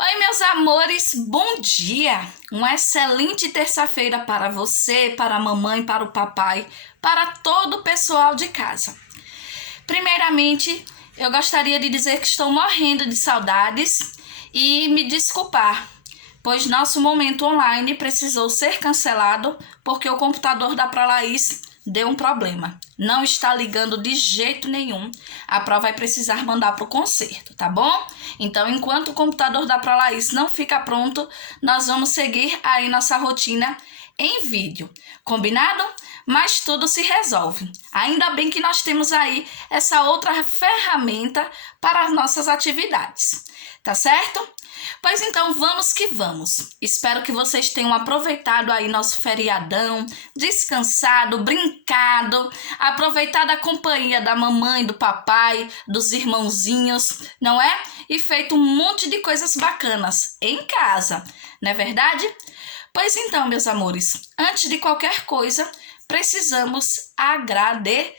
Oi, meus amores, bom dia! Uma excelente terça-feira para você, para a mamãe, para o papai, para todo o pessoal de casa. Primeiramente, eu gostaria de dizer que estou morrendo de saudades e me desculpar, pois nosso momento online precisou ser cancelado porque o computador da Prolaís deu um problema. Não está ligando de jeito nenhum. A Pro vai precisar mandar para o conserto, tá bom? Então, enquanto o computador da Prolaís não fica pronto, nós vamos seguir aí nossa rotina em vídeo. Combinado? Mas tudo se resolve. Ainda bem que nós temos aí essa outra ferramenta para as nossas atividades. Tá certo? Pois então, vamos que vamos. Espero que vocês tenham aproveitado aí nosso feriadão, descansado, brincado, aproveitado a companhia da mamãe, do papai, dos irmãozinhos, não é? E feito um monte de coisas bacanas em casa, não é verdade? Pois então, meus amores, antes de qualquer coisa, precisamos agradecer.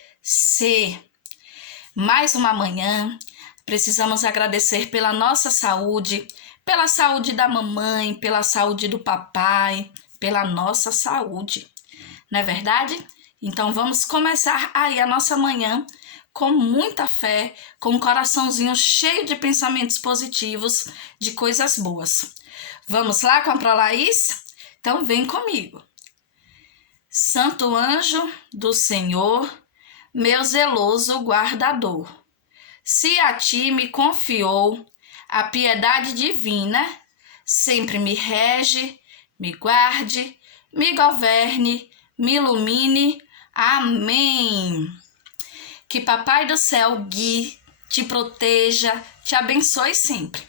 Mais uma manhã, precisamos agradecer pela nossa saúde, pela saúde da mamãe, pela saúde do papai, pela nossa saúde. Não é verdade? Então vamos começar aí a nossa manhã com muita fé, com um coraçãozinho cheio de pensamentos positivos, de coisas boas. Vamos lá com a Prolaís? Então vem comigo. Santo anjo do Senhor, meu zeloso guardador, se a ti me confiou a piedade divina, sempre me rege, me guarde, me governe, me ilumine. Amém. Que Papai do Céu guie, te proteja, te abençoe sempre.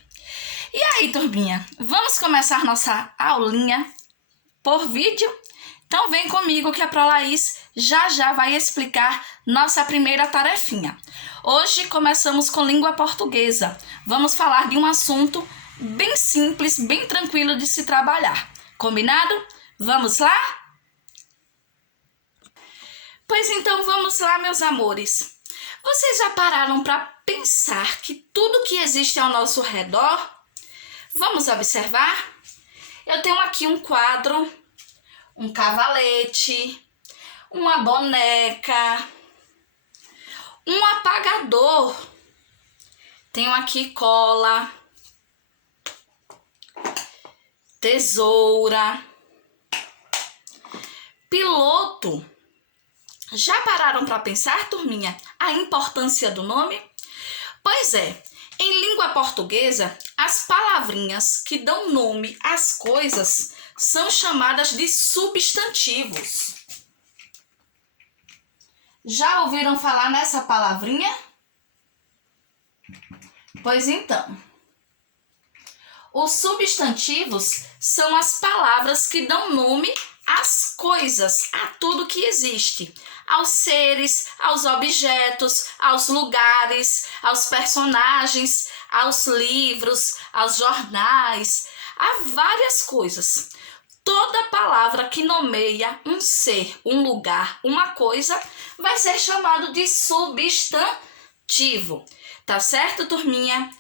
E aí, turminha, vamos começar nossa aulinha por vídeo? Então vem comigo que a Prolaís já vai explicar nossa primeira tarefinha. Hoje começamos com língua portuguesa. Vamos falar de um assunto bem simples, bem tranquilo de se trabalhar. Combinado? Vamos lá? Pois então vamos lá, meus amores. Vocês já pararam para pensar que tudo que existe ao nosso redor? Vamos observar? Eu tenho aqui um quadro, um cavalete, uma boneca, um apagador. Tenho aqui cola, tesoura, piloto. Já pararam para pensar, turminha, a importância do nome? Pois é, em língua portuguesa, as palavrinhas que dão nome às coisas são chamadas de substantivos. Já ouviram falar nessa palavrinha? Pois então, os substantivos são as palavras que dão nome às coisas, a tudo que existe, aos seres, aos objetos, aos lugares, aos personagens, aos livros, aos jornais, a várias coisas. Toda palavra que nomeia um ser, um lugar, uma coisa, vai ser chamado de substantivo. Tá certo, turminha?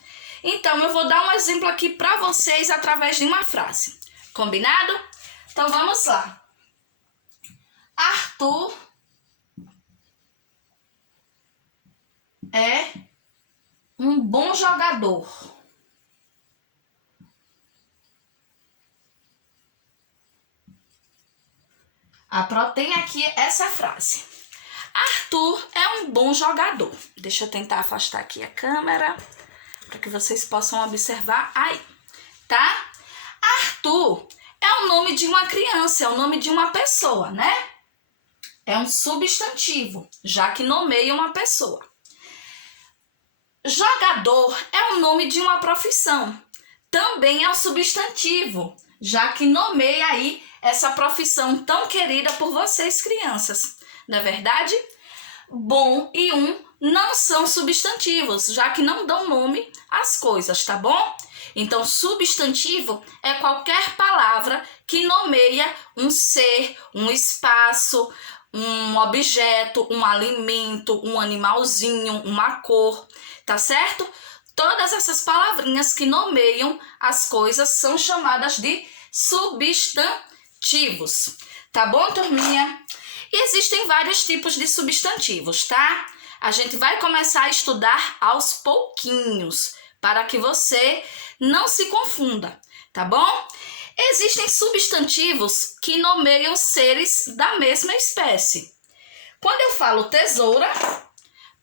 Então, eu vou dar um exemplo aqui para vocês através de uma frase. Combinado? Então, vamos lá. Arthur é um bom jogador. A Pro tem aqui essa frase. Arthur é um bom jogador. Deixa eu tentar afastar aqui a câmera para que vocês possam observar aí, tá? Arthur é o nome de uma criança, é o nome de uma pessoa, né? É um substantivo, já que nomeia uma pessoa. Jogador é o nome de uma profissão. Também é um substantivo, já que nomeia aí essa profissão tão querida por vocês, crianças. Não é verdade? Bom e um não são substantivos, já que não dão nome às coisas, tá bom? Então, substantivo é qualquer palavra que nomeia um ser, um espaço, um objeto, um alimento, um animalzinho, uma cor, tá certo? Todas essas palavrinhas que nomeiam as coisas são chamadas de substantivos. Tá bom, turminha? E existem vários tipos de substantivos, tá? A gente vai começar a estudar aos pouquinhos, para que você não se confunda, tá bom? Existem substantivos que nomeiam seres da mesma espécie. Quando eu falo tesoura,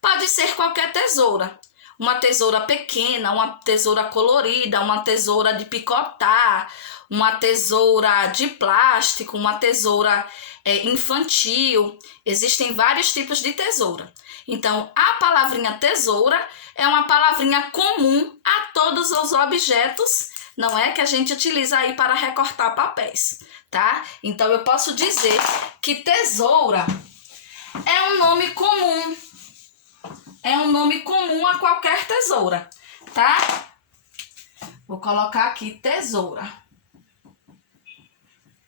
pode ser qualquer tesoura. Uma tesoura pequena, uma tesoura colorida, uma tesoura de picotar, uma tesoura de plástico, uma tesoura infantil. Existem vários tipos de tesoura. Então, a palavrinha tesoura é uma palavrinha comum a todos os objetos, não é, que a gente utiliza aí para recortar papéis, tá? Então, eu posso dizer que tesoura é um nome comum. É um nome comum a qualquer tesoura, tá? Vou colocar aqui tesoura.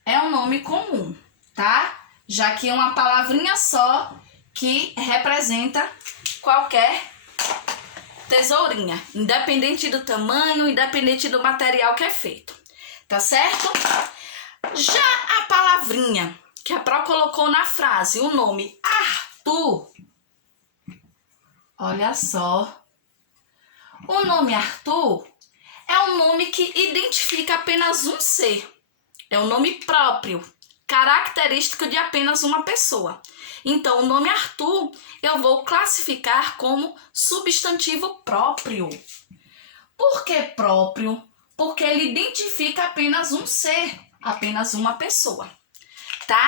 É um nome comum, tá? Já que é uma palavrinha só que representa qualquer tesourinha, independente do tamanho, independente do material que é feito, tá certo? Já a palavrinha que a Pro colocou na frase, o nome Arthur, olha só, o nome Arthur é um nome que identifica apenas um ser, é um nome próprio, característico de apenas uma pessoa. Então, o nome Arthur eu vou classificar como substantivo próprio. Por que próprio? Porque ele identifica apenas um ser, apenas uma pessoa, tá?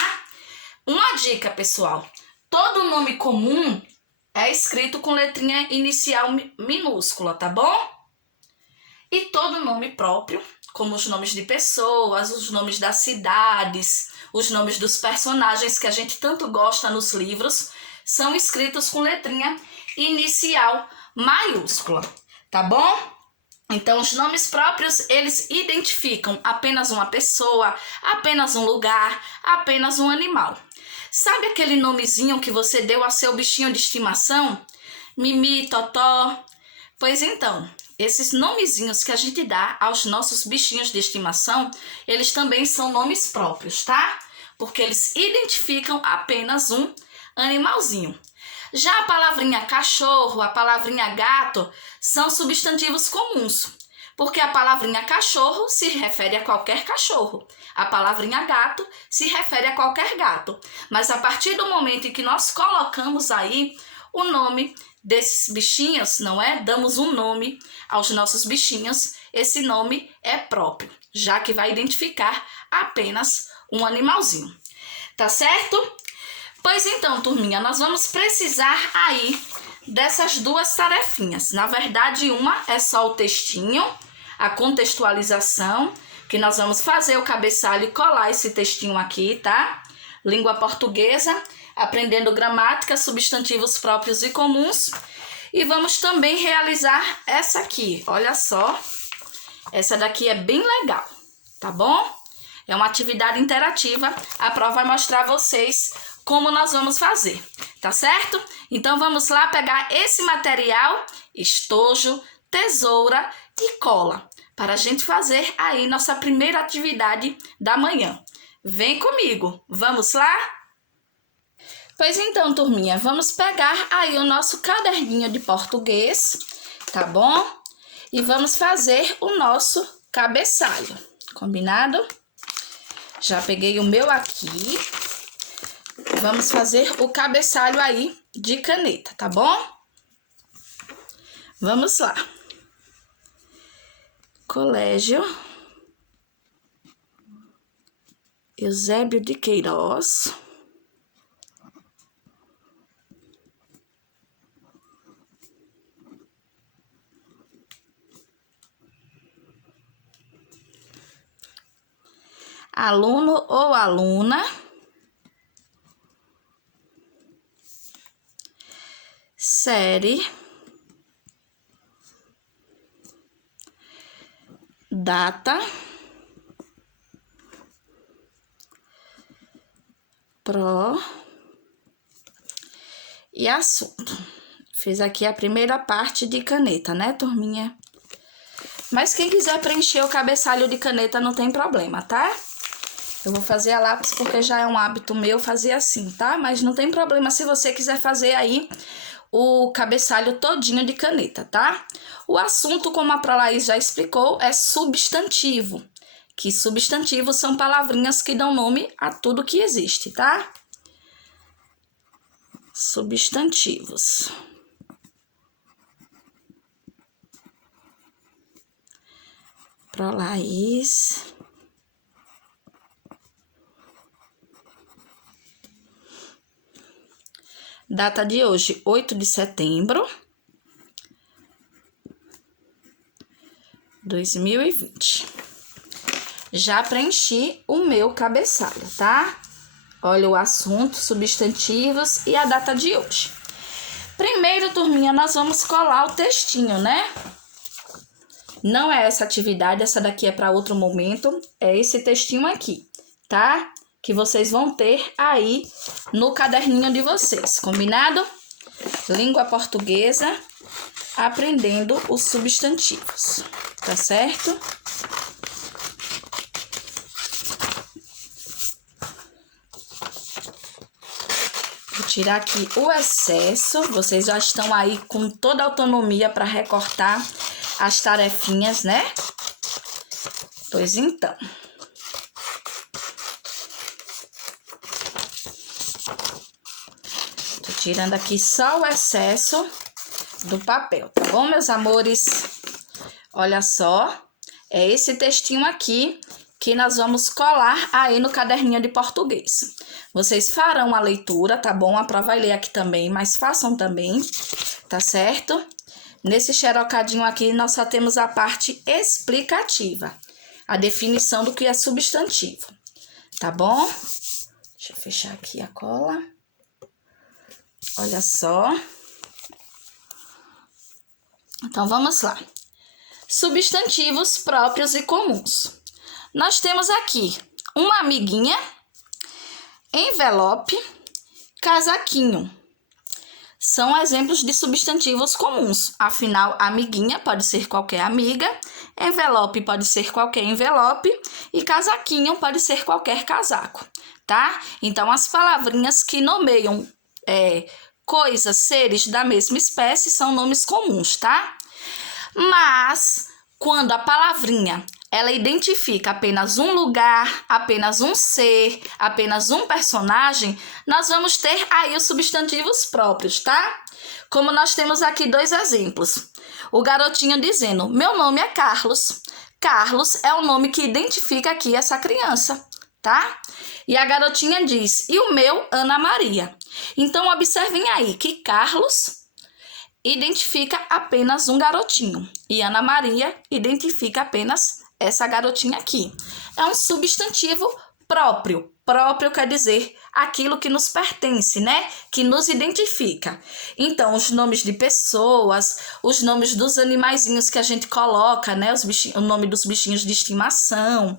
Uma dica, pessoal, todo nome comum é escrito com letrinha inicial minúscula, tá bom? E todo nome próprio, como os nomes de pessoas, os nomes das cidades, os nomes dos personagens que a gente tanto gosta nos livros, são escritos com letrinha inicial maiúscula, tá bom? Então, os nomes próprios, eles identificam apenas uma pessoa, apenas um lugar, apenas um animal. Sabe aquele nomezinho que você deu ao seu bichinho de estimação? Mimi, Totó? Pois então, esses nomezinhos que a gente dá aos nossos bichinhos de estimação, eles também são nomes próprios, tá? Porque eles identificam apenas um animalzinho. Já a palavrinha cachorro, a palavrinha gato, são substantivos comuns. Porque a palavrinha cachorro se refere a qualquer cachorro. A palavrinha gato se refere a qualquer gato. Mas a partir do momento em que nós colocamos aí o nome desses bichinhos, não é? Damos um nome aos nossos bichinhos, esse nome é próprio, já que vai identificar apenas um animalzinho. Tá certo? Pois então, turminha, nós vamos precisar aí dessas duas tarefinhas. Na verdade, uma é só o textinho, a contextualização, que nós vamos fazer o cabeçalho e colar esse textinho aqui, tá? Língua portuguesa, aprendendo gramática, substantivos próprios e comuns. E vamos também realizar essa aqui, olha só. Essa daqui é bem legal, tá bom? É uma atividade interativa, a prova vai mostrar a vocês como nós vamos fazer, tá certo? Então vamos lá pegar esse material, estojo, tesoura e cola, para a gente fazer aí nossa primeira atividade da manhã. Vem comigo, vamos lá? Pois então, turminha, vamos pegar aí o nosso caderninho de português, tá bom? E vamos fazer o nosso cabeçalho, combinado? Já peguei o meu aqui. Vamos fazer o cabeçalho aí de caneta, tá bom? Vamos lá. Colégio Eusébio de Queiroz. Aluno ou aluna. Série. Data. Pro. E assunto. Fiz aqui a primeira parte de caneta, né, turminha? Mas quem quiser preencher o cabeçalho de caneta não tem problema, tá? Eu vou fazer a lápis porque já é um hábito meu fazer assim, tá? Mas não tem problema se você quiser fazer aí o cabeçalho todinho de caneta, tá? O assunto, como a Prolaís já explicou, é substantivo. Que substantivos são palavrinhas que dão nome a tudo que existe, tá? Substantivos. Prolaís. Data de hoje, 8 de setembro de 2020. Já preenchi o meu cabeçalho, tá? Olha o assunto, substantivos e a data de hoje. Primeiro, turminha, nós vamos colar o textinho, né? Não é essa atividade, essa daqui é para outro momento. É esse textinho aqui, tá? Que vocês vão ter aí no caderninho de vocês, combinado? Língua portuguesa, aprendendo os substantivos, tá certo? Vou tirar aqui o excesso, vocês já estão aí com toda a autonomia para recortar as tarefinhas, né? Pois então. Tô tirando aqui só o excesso do papel, tá bom, meus amores? Olha só, é esse textinho aqui que nós vamos colar aí no caderninho de português. Vocês farão a leitura, tá bom? A prova vai ler aqui também, mas façam também, tá certo? Nesse xerocadinho aqui, nós só temos a parte explicativa, a definição do que é substantivo, tá bom? Deixa eu fechar aqui a cola. Olha só. Então, vamos lá. Substantivos próprios e comuns. Nós temos aqui uma amiguinha, envelope, casaquinho. São exemplos de substantivos comuns. Afinal, amiguinha pode ser qualquer amiga, envelope pode ser qualquer envelope e casaquinho pode ser qualquer casaco, tá? Então, as palavrinhas que nomeiam coisas, seres da mesma espécie são nomes comuns, tá? Mas, quando a palavrinha ela identifica apenas um lugar, apenas um ser, apenas um personagem, nós vamos ter aí os substantivos próprios, tá? Como nós temos aqui dois exemplos. O garotinho dizendo, meu nome é Carlos. Carlos é o nome que identifica aqui essa criança, tá? E a garotinha diz, e o meu, Ana Maria. Então, observem aí que Carlos identifica apenas um garotinho e Ana Maria identifica apenas essa garotinha aqui. É um substantivo próprio. Próprio quer dizer aquilo que nos pertence, né? Que nos identifica. Então, os nomes de pessoas, os nomes dos animaizinhos que a gente coloca, né? O nome dos bichinhos de estimação,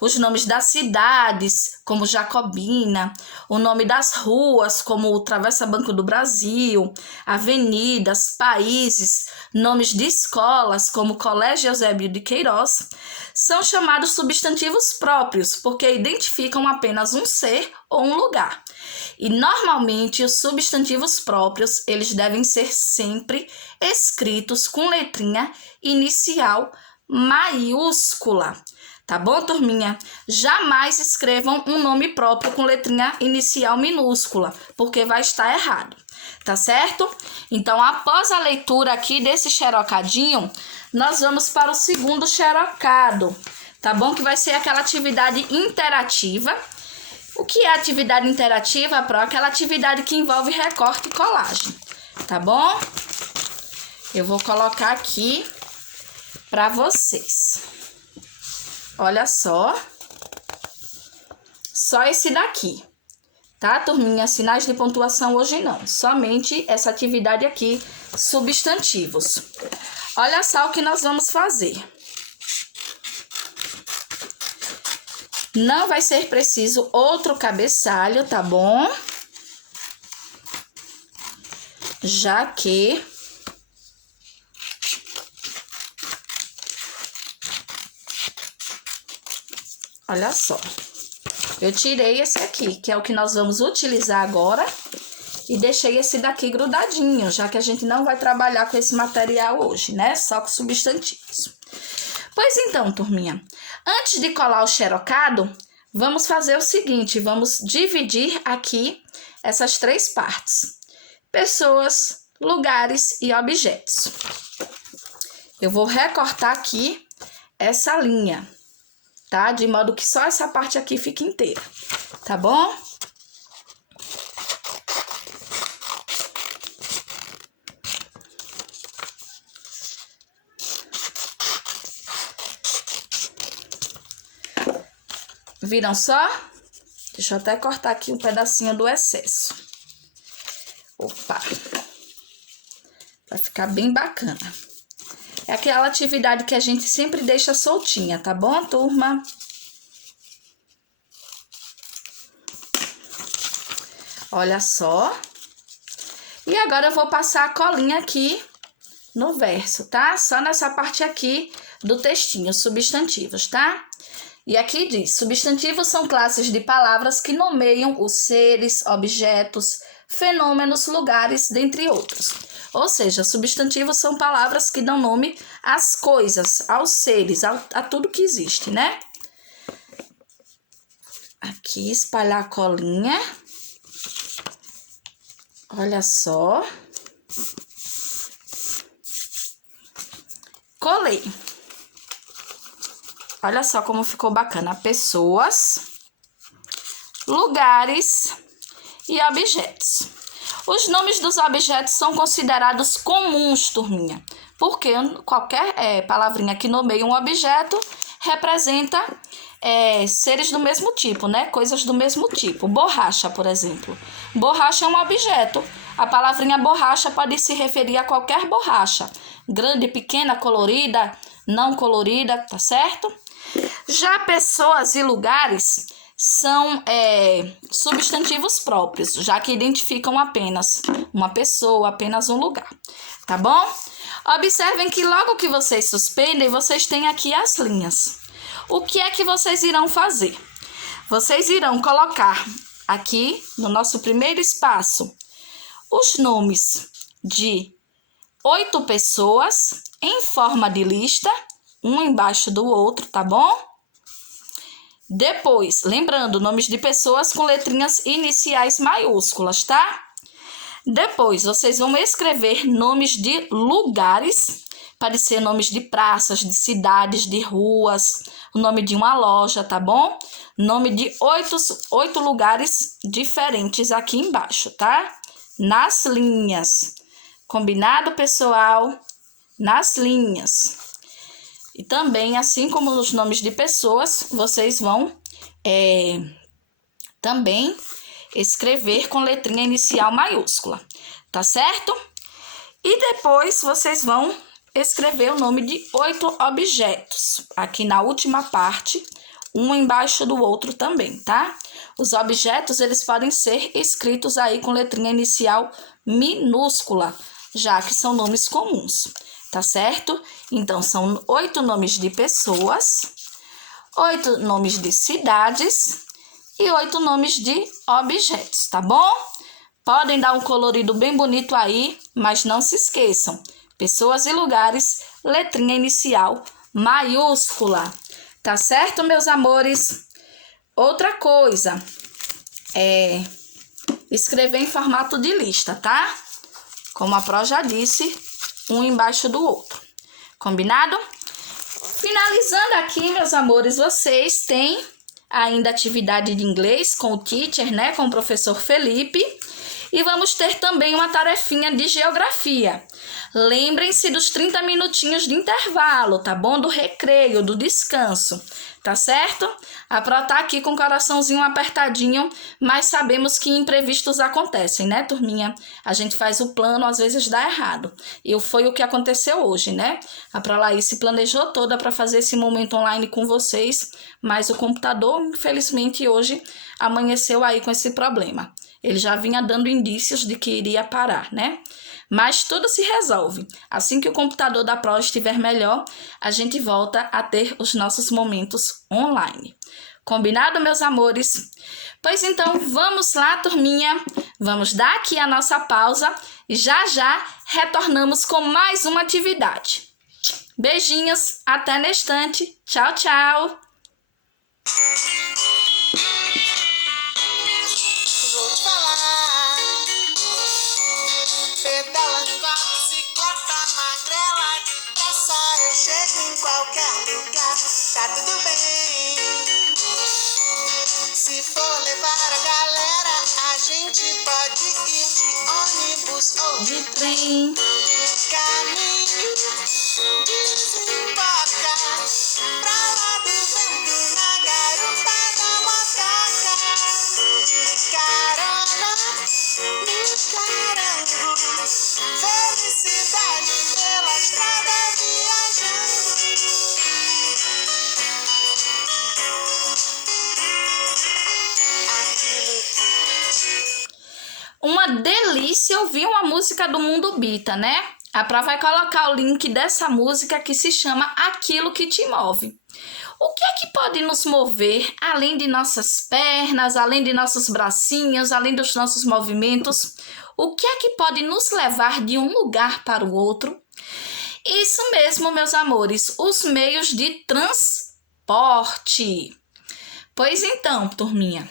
os nomes das cidades, como Jacobina, o nome das ruas, como o Travessa Banco do Brasil, avenidas, países, nomes de escolas, como Colégio Eusébio de Queiroz, são chamados substantivos próprios, porque identificam apenas um ser ou um lugar. E normalmente os substantivos próprios, eles devem ser sempre escritos com letrinha inicial maiúscula. Tá bom, turminha? Jamais escrevam um nome próprio com letrinha inicial minúscula, porque vai estar errado. Tá certo? Então, após a leitura aqui desse xerocadinho, nós vamos para o segundo xerocado, tá bom? Que vai ser aquela atividade interativa. O que é atividade interativa, Pro? Aquela atividade que envolve recorte e colagem, tá bom? Eu vou colocar aqui para vocês. Olha só. Só esse daqui. Tá, turminha? Sinais de pontuação hoje não. Somente essa atividade aqui, substantivos. Olha só o que nós vamos fazer. Não vai ser preciso outro cabeçalho, tá bom? Já que Olha só. Eu tirei esse aqui, que é o que nós vamos utilizar agora. E deixei esse daqui grudadinho, já que a gente não vai trabalhar com esse material hoje, né? Só com substantivos. Pois então, turminha, antes de colar o xerocado, vamos fazer o seguinte, vamos dividir aqui essas 3 partes. Pessoas, lugares e objetos. Eu vou recortar aqui essa linha, tá? De modo que só essa parte aqui fique inteira, tá bom? Viram só? Deixa eu até cortar aqui um pedacinho do excesso. Opa! Vai ficar bem bacana. É aquela atividade que a gente sempre deixa soltinha, tá bom, turma? Olha só. E agora eu vou passar a colinha aqui no verso, tá? Só nessa parte aqui do textinho, substantivos, tá? E aqui diz, substantivos são classes de palavras que nomeiam os seres, objetos, fenômenos, lugares, dentre outros. Ou seja, substantivos são palavras que dão nome às coisas, aos seres, a tudo que existe, né? Aqui, espalhar a colinha. Olha só. Colei. Olha só como ficou bacana. Pessoas, lugares e objetos. Os nomes dos objetos são considerados comuns, turminha, porque qualquer palavrinha que nomeia um objeto representa seres do mesmo tipo, né? Coisas do mesmo tipo. Borracha, por exemplo. Borracha é um objeto. A palavrinha borracha pode se referir a qualquer borracha. Grande, pequena, colorida, não colorida, tá certo? Já pessoas e lugares são substantivos próprios, já que identificam apenas uma pessoa, apenas um lugar, tá bom? Observem que logo que vocês suspendem, vocês têm aqui as linhas. O que é que vocês irão fazer? Vocês irão colocar aqui, no nosso primeiro espaço, os nomes de 8 pessoas em forma de lista, um embaixo do outro, tá bom? Depois, lembrando, nomes de pessoas com letrinhas iniciais maiúsculas, tá? Depois, vocês vão escrever nomes de lugares, pode ser nomes de praças, de cidades, de ruas, o nome de uma loja, tá bom? Nome de 8 lugares diferentes aqui embaixo, tá? Nas linhas. Combinado, pessoal? Nas linhas. E também, assim como os nomes de pessoas, vocês vão também escrever com letrinha inicial maiúscula, tá certo? E depois vocês vão escrever o nome de 8 objetos, aqui na última parte, um embaixo do outro também, tá? Os objetos, eles podem ser escritos aí com letrinha inicial minúscula, já que são nomes comuns. Tá certo? Então, são 8 nomes de pessoas, 8 nomes de cidades e 8 nomes de objetos, tá bom? Podem dar um colorido bem bonito aí, mas não se esqueçam. Pessoas e lugares, letrinha inicial maiúscula. Tá certo, meus amores? Outra coisa, escrever em formato de lista, tá? Como a Pro já disse, um embaixo do outro. Combinado? Finalizando aqui, meus amores, vocês têm ainda atividade de inglês com o teacher, né? Com o professor Felipe. E vamos ter também uma tarefinha de geografia. Lembrem-se dos 30 minutinhos de intervalo, tá bom? Do recreio, do descanso, tá certo? A Pro tá aqui com o coraçãozinho apertadinho, mas sabemos que imprevistos acontecem, né, turminha? A gente faz o plano, às vezes dá errado. E foi o que aconteceu hoje, né? A Pro Laís se planejou toda para fazer esse momento online com vocês, mas o computador, infelizmente, hoje amanheceu aí com esse problema. Ele já vinha dando indícios de que iria parar, né? Mas tudo se resolve. Assim que o computador da Pro estiver melhor, a gente volta a ter os nossos momentos online. Combinado, meus amores? Pois então, vamos lá, turminha. Vamos dar aqui a nossa pausa e já já retornamos com mais uma atividade. Beijinhos, até na estante. Tchau, tchau. Vou te falar. Pedalando a bicicleta magrela, depressa eu chego em qualquer lugar. Tá tudo bem. Se for levar a galera, a gente pode ir de ônibus ou De trem. caminho. Desemboca pra lá do vento na garupa da motoca. De carona no carango, felicidade pela estrada viajando. Uma delícia ouvir uma música do Mundo Bita, né? A Prá vai colocar o link dessa música que se chama Aquilo que Te Move. O que é que pode nos mover, além de nossas pernas, além de nossos bracinhos, além dos nossos movimentos? O que é que pode nos levar de um lugar para o outro? Isso mesmo, meus amores, os meios de transporte. Pois então, turminha,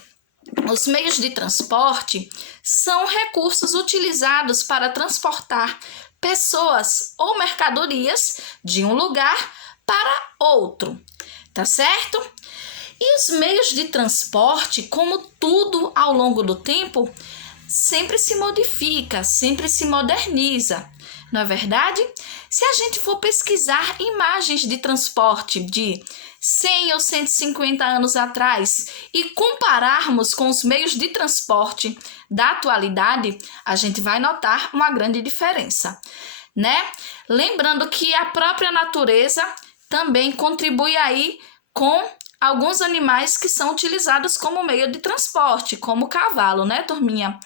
os meios de transporte são recursos utilizados para transportar pessoas ou mercadorias de um lugar para outro, tá certo? E os meios de transporte, como tudo ao longo do tempo, sempre se modifica, sempre se moderniza, não é verdade? Se a gente for pesquisar imagens de transporte de 100 ou 150 anos atrás e compararmos com os meios de transporte da atualidade, a gente vai notar uma grande diferença, né? Lembrando que a própria natureza também contribui aí com alguns animais que são utilizados como meio de transporte, como o cavalo, né, turminha?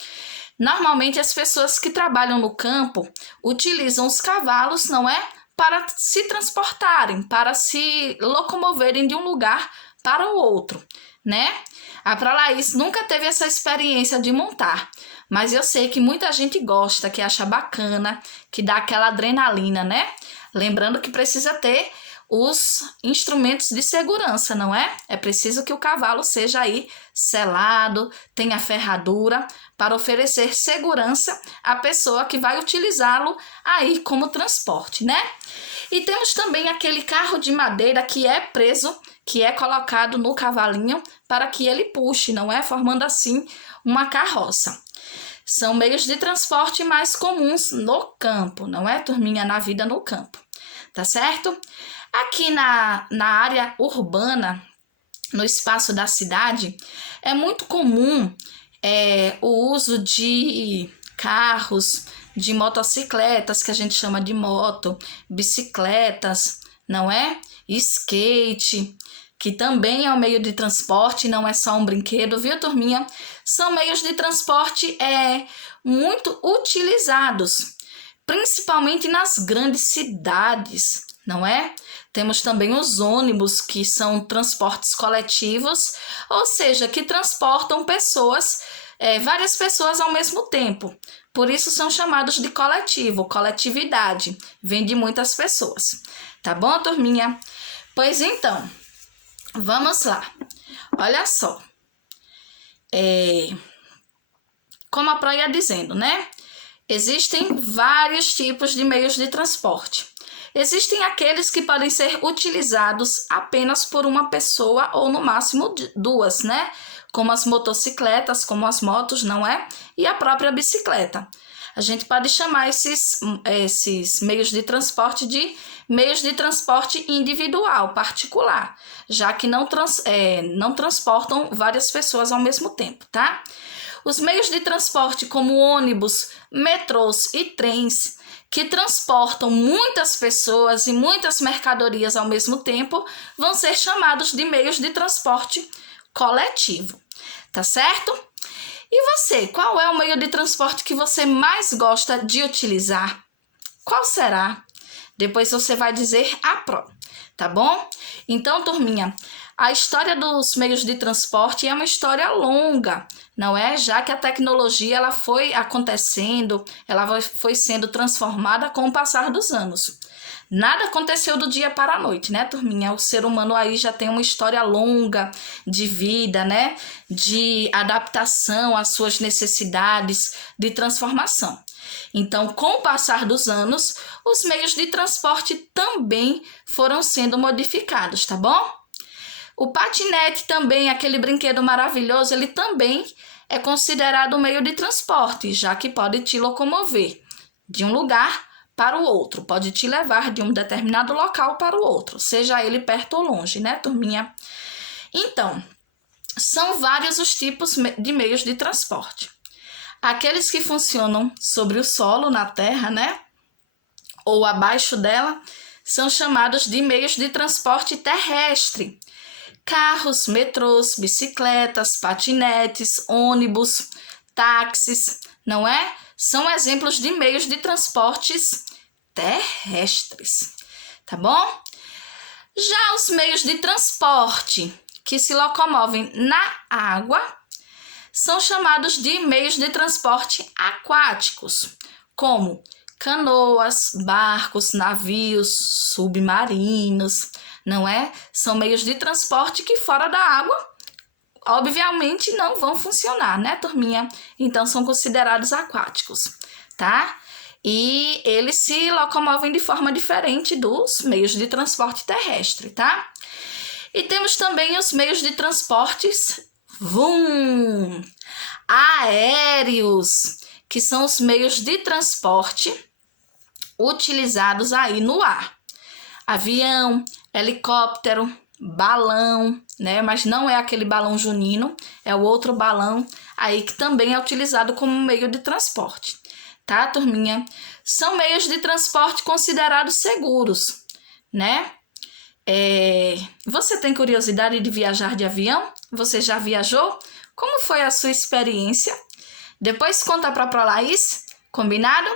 Normalmente as pessoas que trabalham no campo utilizam os cavalos, não é? Para se transportarem, para se locomoverem de um lugar para o outro, né? A Prá Laís nunca teve essa experiência de montar, mas eu sei que muita gente gosta, que acha bacana, que dá aquela adrenalina, né? Lembrando que precisa ter os instrumentos de segurança, não é? É preciso que o cavalo seja aí selado, tenha ferradura, para oferecer segurança à pessoa que vai utilizá-lo aí como transporte, né? E temos também aquele carro de madeira que é preso, que é colocado no cavalinho para que ele puxe, não é? Formando assim uma carroça. São meios de transporte mais comuns no campo, não é, turminha? Na vida no campo, tá certo? Aqui na área urbana, no espaço da cidade, é muito comum o uso de carros, de motocicletas, que a gente chama de moto, bicicletas, não é? Skate, que também é um meio de transporte, não é só um brinquedo, viu, turminha? São meios de transporte muito utilizados, principalmente nas grandes cidades, não é? Temos também os ônibus, que são transportes coletivos, ou seja, que transportam pessoas, várias pessoas ao mesmo tempo. Por isso são chamados de coletivo, coletividade, vem de muitas pessoas. Tá bom, turminha? Pois então, vamos lá. Olha só. Como a Prá ia dizendo, né? Existem vários tipos de meios de transporte. Existem aqueles que podem ser utilizados apenas por uma pessoa ou no máximo duas, né? Como as motocicletas, como as motos, não é? E a própria bicicleta. A gente pode chamar esses meios de transporte de meios de transporte individual, particular, já que não transportam várias pessoas ao mesmo tempo, tá? Os meios de transporte como ônibus, metrôs e trens, que transportam muitas pessoas e muitas mercadorias ao mesmo tempo, vão ser chamados de meios de transporte coletivo, tá certo? E você, qual é o meio de transporte que você mais gosta de utilizar? Qual será? Depois você vai dizer a Pró, tá bom? Então, turminha, A história dos meios de transporte é uma história longa, não é? Já que a tecnologia ela foi acontecendo, ela foi sendo transformada com o passar dos anos. Nada aconteceu do dia para a noite, né, turminha? O ser humano aí já tem uma história longa de vida, né? De adaptação às suas necessidades, de transformação. Então, com o passar dos anos, os meios de transporte também foram sendo modificados, tá bom? O patinete também, aquele brinquedo maravilhoso, ele também é considerado um meio de transporte, já que pode te locomover de um lugar para o outro, pode te levar de um determinado local para o outro, seja ele perto ou longe, né, turminha? Então, são vários os tipos de meios de transporte. Aqueles que funcionam sobre o solo, na terra, né, ou abaixo dela, são chamados de meios de transporte terrestre. Carros, metrôs, bicicletas, patinetes, ônibus, táxis, não é? São exemplos de meios de transportes terrestres, tá bom? Já os meios de transporte que se locomovem na água são chamados de meios de transporte aquáticos, como canoas, barcos, navios, submarinos, não é? São meios de transporte que fora da água, obviamente, não vão funcionar, né, turminha? Então, são considerados aquáticos, tá? E eles se locomovem de forma diferente dos meios de transporte terrestre, tá? E temos também os meios de transportes aéreos, que são os meios de transporte utilizados aí no ar. Avião, helicóptero, balão, né? Mas não é aquele balão junino, é o outro balão aí que também é utilizado como meio de transporte, tá, turminha? São meios de transporte considerados seguros, né? Você tem curiosidade de viajar de avião? Você já viajou? Como foi a sua experiência? Depois conta para a Prolaís, combinado?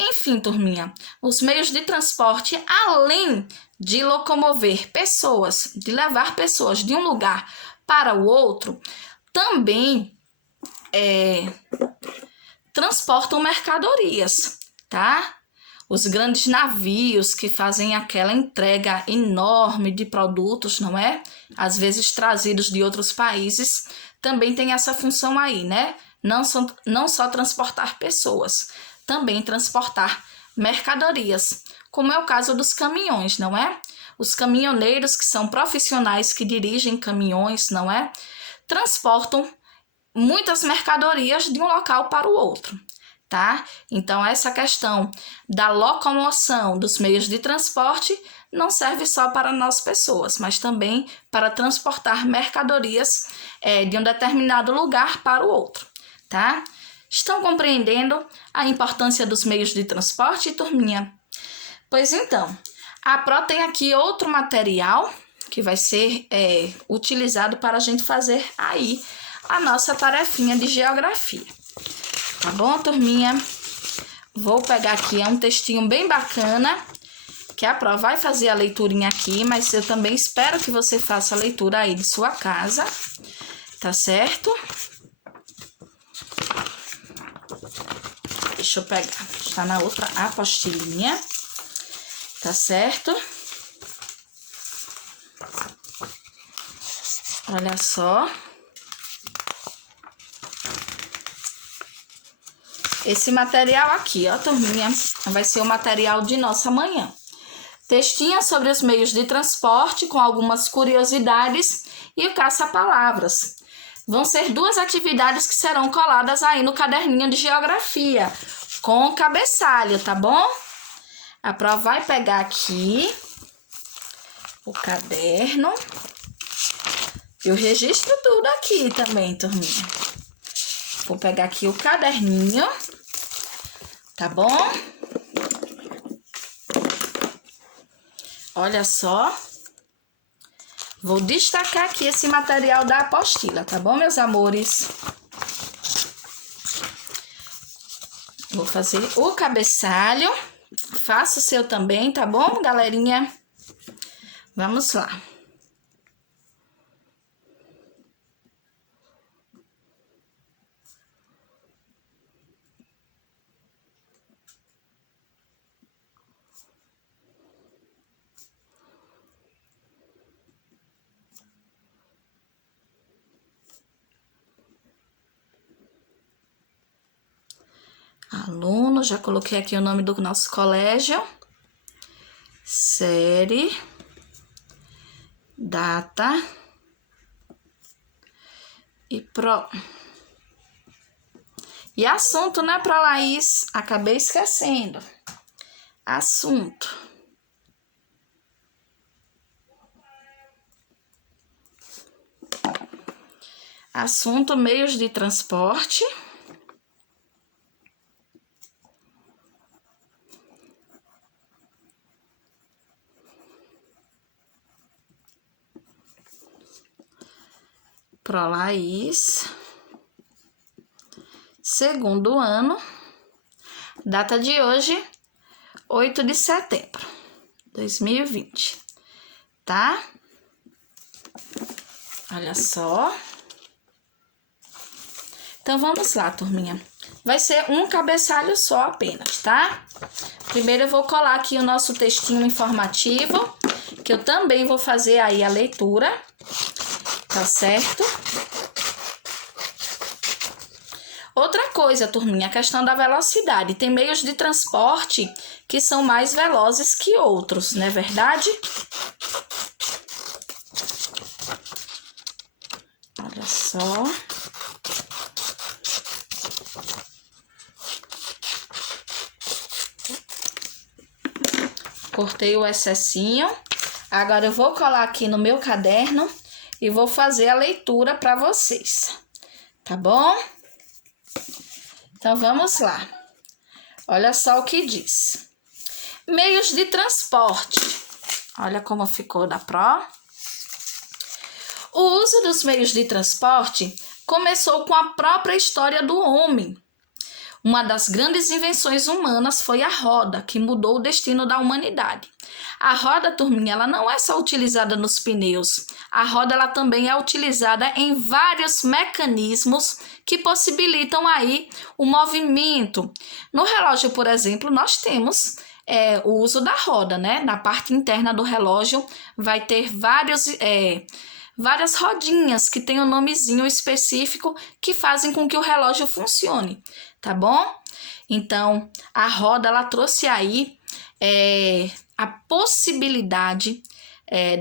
Enfim, turminha, os meios de transporte, além de locomover pessoas, de levar pessoas de um lugar para o outro, também transportam mercadorias, tá? Os grandes navios que fazem aquela entrega enorme de produtos, não é? Às vezes trazidos de outros países, também tem essa função aí, né? Não só transportar pessoas, também transportar mercadorias, como é o caso dos caminhões, não é? Os caminhoneiros, que são profissionais que dirigem caminhões, não é? Transportam muitas mercadorias de um local para o outro, tá? Então, essa questão da locomoção dos meios de transporte não serve só para nós pessoas, mas também para transportar mercadorias de um determinado lugar para o outro, tá? Estão compreendendo a importância dos meios de transporte, turminha? Pois então, a Pro tem aqui outro material que vai ser utilizado para a gente fazer aí a nossa tarefinha de geografia. Tá bom, turminha? Vou pegar aqui, é um textinho bem bacana, que a Pro vai fazer a leiturinha aqui, mas eu também espero que você faça a leitura aí de sua casa, tá certo? Deixa eu pegar, está na outra apostilinha, tá certo? Olha só. Esse material aqui, ó, turminha, vai ser o material de nossa manhã. Textinha sobre os meios de transporte, com algumas curiosidades e o caça-palavras. Vão ser 2 atividades que serão coladas aí no caderninho de geografia, com cabeçalho, tá bom? A Pro vai pegar aqui o caderno. Eu registro tudo aqui também, turminha. Vou pegar aqui o caderninho, tá bom? Olha só. Vou destacar aqui esse material da apostila, tá bom, meus amores? Vou fazer o cabeçalho. Faça o seu também, tá bom, galerinha? Vamos lá. Aluno, já coloquei aqui o nome do nosso colégio. Série. Data. E E assunto, né, para Laís? Acabei esquecendo. Assunto. Assunto, meios de transporte. Pro Laís. Segundo ano. Data de hoje, 8 de setembro de 2020. Tá? Olha só. Então, vamos lá, turminha. Vai ser um cabeçalho só apenas, tá? Primeiro eu vou colar aqui o nosso textinho informativo, que eu também vou fazer aí a leitura, tá certo? Outra coisa, turminha, a questão da velocidade. Tem meios de transporte que são mais velozes que outros, não é verdade? Olha só. Cortei o excessinho. Agora eu vou colar aqui no meu caderno e vou fazer a leitura para vocês. Tá bom? Então, vamos lá. Olha só o que diz. Meios de transporte. Olha como ficou da Pro. O uso dos meios de transporte começou com a própria história do homem. Uma das grandes invenções humanas foi a roda, que mudou o destino da humanidade. A roda, turminha, ela não é só utilizada nos pneus. A roda ela também é utilizada em vários mecanismos que possibilitam aí o movimento. No relógio, por exemplo, nós temos o uso da roda, né? Na parte interna do relógio vai ter várias rodinhas que tem um nomezinho específico que fazem com que o relógio funcione, tá bom? Então, a roda, ela trouxe aí a possibilidade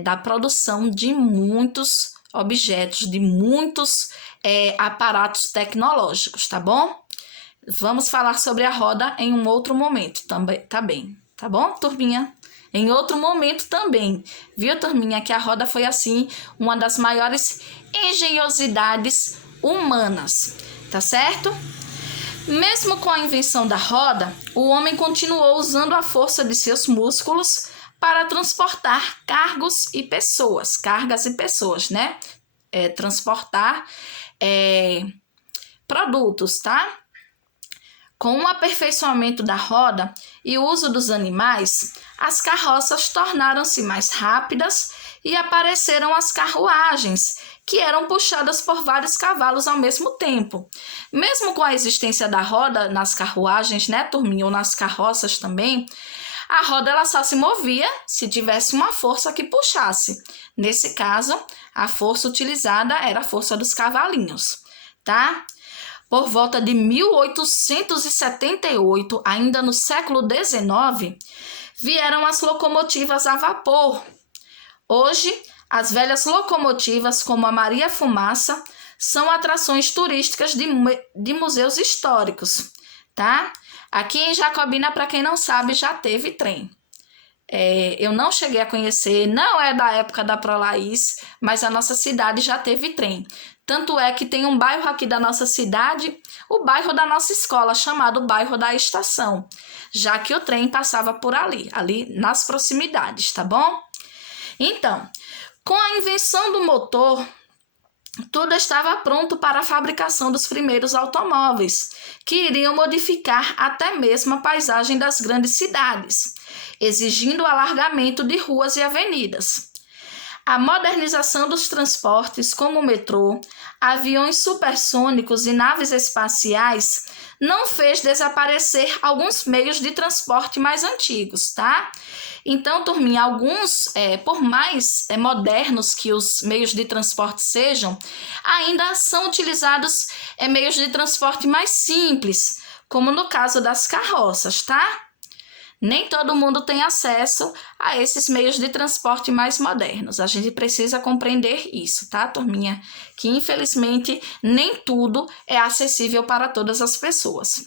da produção de muitos objetos, de muitos aparatos tecnológicos, tá bom? Vamos falar sobre a roda em um outro momento também, tá bom, turminha? Em outro momento também, viu, turminha? Que a roda foi, assim, uma das maiores engenhosidades humanas, tá certo? Mesmo com a invenção da roda, o homem continuou usando a força de seus músculos para transportar cargas e pessoas, né? Transportar produtos, tá? Com o aperfeiçoamento da roda e o uso dos animais, as carroças tornaram-se mais rápidas e apareceram as carruagens, que eram puxadas por vários cavalos ao mesmo tempo. Mesmo com a existência da roda nas carruagens, né, turminha, ou nas carroças também, a roda ela só se movia se tivesse uma força que puxasse. Nesse caso, a força utilizada era a força dos cavalinhos, tá? Por volta de 1878, ainda no século XIX, vieram as locomotivas a vapor. Hoje, as velhas locomotivas, como a Maria Fumaça, são atrações turísticas de museus históricos, tá? Aqui em Jacobina, para quem não sabe, já teve trem. Eu não cheguei a conhecer, não é da época da Pro Laís, mas a nossa cidade já teve trem. Tanto é que tem um bairro aqui da nossa cidade, o bairro da nossa escola, chamado Bairro da Estação, já que o trem passava por ali nas proximidades, tá bom? Então, com a invenção do motor, tudo estava pronto para a fabricação dos primeiros automóveis, que iriam modificar até mesmo a paisagem das grandes cidades, exigindo o alargamento de ruas e avenidas. A modernização dos transportes, como o metrô, aviões supersônicos e naves espaciais, não fez desaparecer alguns meios de transporte mais antigos, tá? Então, turminha, alguns, por mais modernos que os meios de transporte sejam, ainda são utilizados meios de transporte mais simples, como no caso das carroças, tá? Nem todo mundo tem acesso a esses meios de transporte mais modernos. A gente precisa compreender isso, tá, turminha? Que infelizmente nem tudo é acessível para todas as pessoas.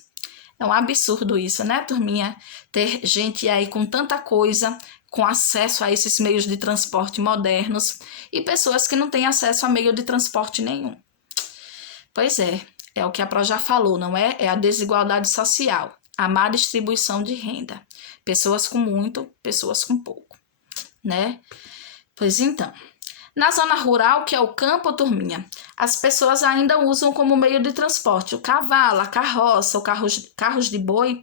É um absurdo isso, né, turminha? Ter gente aí com tanta coisa, com acesso a esses meios de transporte modernos e pessoas que não têm acesso a meio de transporte nenhum. Pois é o que a Pro já falou, não é? É a desigualdade social, a má distribuição de renda. Pessoas com muito, pessoas com pouco, né? Pois então, na zona rural, que é o campo, turminha, as pessoas ainda usam como meio de transporte o cavalo, a carroça, o carros de boi.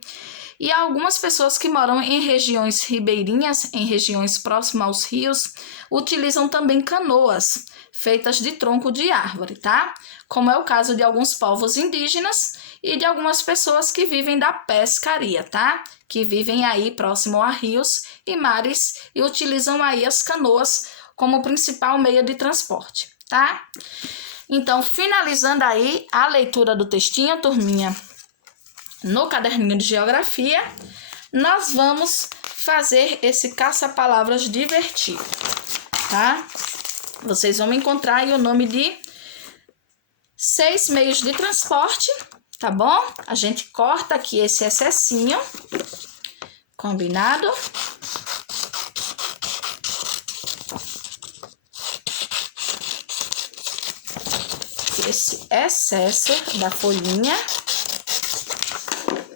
E há algumas pessoas que moram em regiões ribeirinhas, em regiões próximas aos rios, utilizam também canoas feitas de tronco de árvore, tá? Como é o caso de alguns povos indígenas e de algumas pessoas que vivem da pescaria, tá? Que vivem aí próximo a rios e mares e utilizam aí as canoas como principal meio de transporte, tá? Então, finalizando aí a leitura do textinho, turminha, no caderninho de geografia, nós vamos fazer esse caça-palavras divertido, tá? Vocês vão encontrar aí o nome de 6 meios de transporte, tá bom? A gente corta aqui esse excessinho, combinado? Esse excesso da folhinha.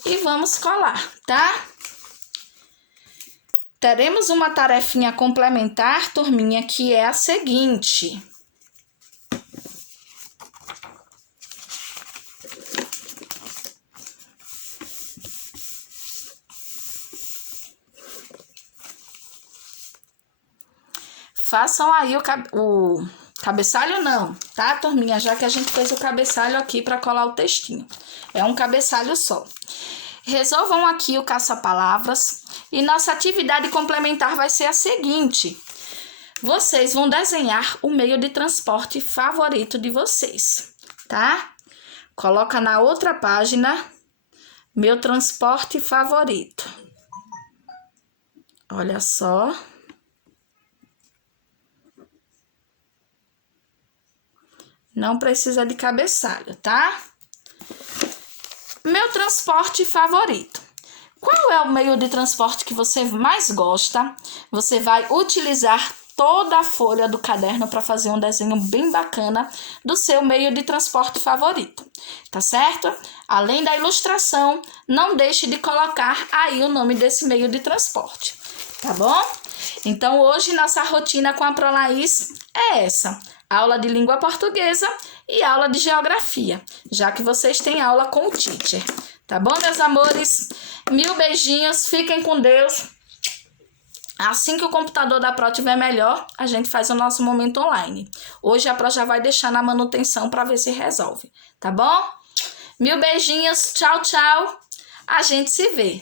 E vamos colar, tá? Teremos uma tarefinha complementar, turminha, que é a seguinte. Façam aí o cabeçalho não, tá, turminha? Já que a gente fez o cabeçalho aqui para colar o textinho. É um cabeçalho só. Resolvam aqui o caça-palavras e nossa atividade complementar vai ser a seguinte. Vocês vão desenhar o meio de transporte favorito de vocês, tá? Coloca na outra página, meu transporte favorito. Olha só. Não precisa de cabeçalho, tá? Meu transporte favorito. Qual é o meio de transporte que você mais gosta? Você vai utilizar toda a folha do caderno para fazer um desenho bem bacana do seu meio de transporte favorito, tá certo? Além da ilustração, não deixe de colocar aí o nome desse meio de transporte, tá bom? Então, hoje, nossa rotina com a Prolaís é essa. Aula de língua portuguesa e aula de geografia, já que vocês têm aula com o teacher. Tá bom, meus amores? 1000 beijinhos, fiquem com Deus. Assim que o computador da Pro estiver melhor, a gente faz o nosso momento online. Hoje a Pro já vai deixar na manutenção para ver se resolve, tá bom? 1000 beijinhos, tchau, tchau. A gente se vê.